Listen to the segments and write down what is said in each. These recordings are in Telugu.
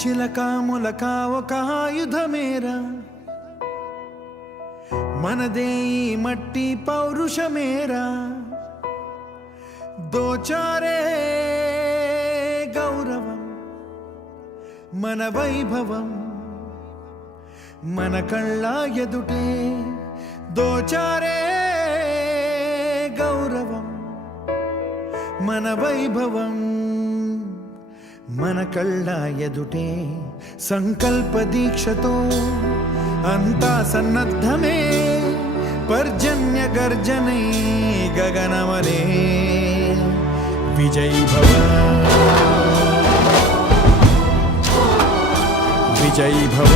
చిలకా ములకా ఒక ఆయుధమేరా, మనదే ఈ మట్టి పౌరుషమేరా, దోచారే గౌరవం మన వైభవం, మన కళ్ళ ఎదుటే దోచారే గౌరవం మన వైభవం, మన కళ్ళ ఎదుటే సంకల్ప దీక్షతో అంతా సన్నద్ధమే, పర్జన్య గర్జనై గగనమనే విజయ్ భవ విజయ్ భవ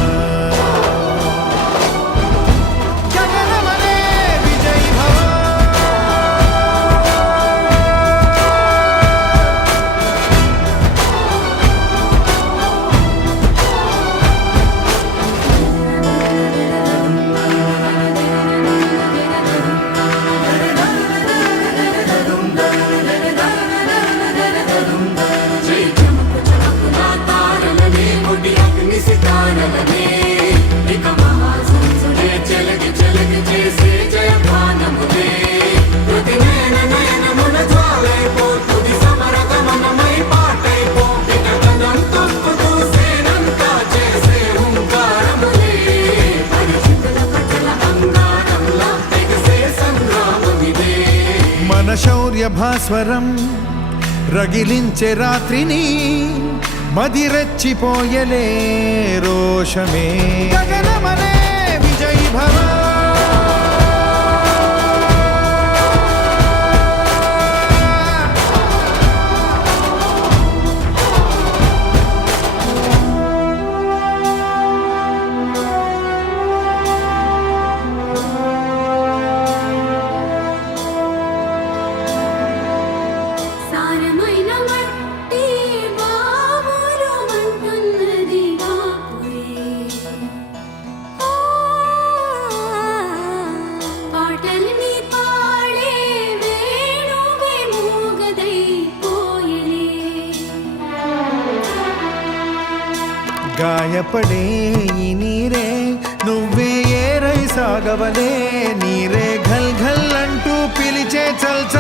శౌర్య భాస్వరం రగిలించే రాత్రిని మదిరెచ్చిపోయలే రోషమే గగనమనే విజయ్ భవ గాయపడే ఈ నీరే నువ్వే ఏరై సాగవలే, నీరే ఘల్ ఘల్ అంటూ పిలిచే చల్చ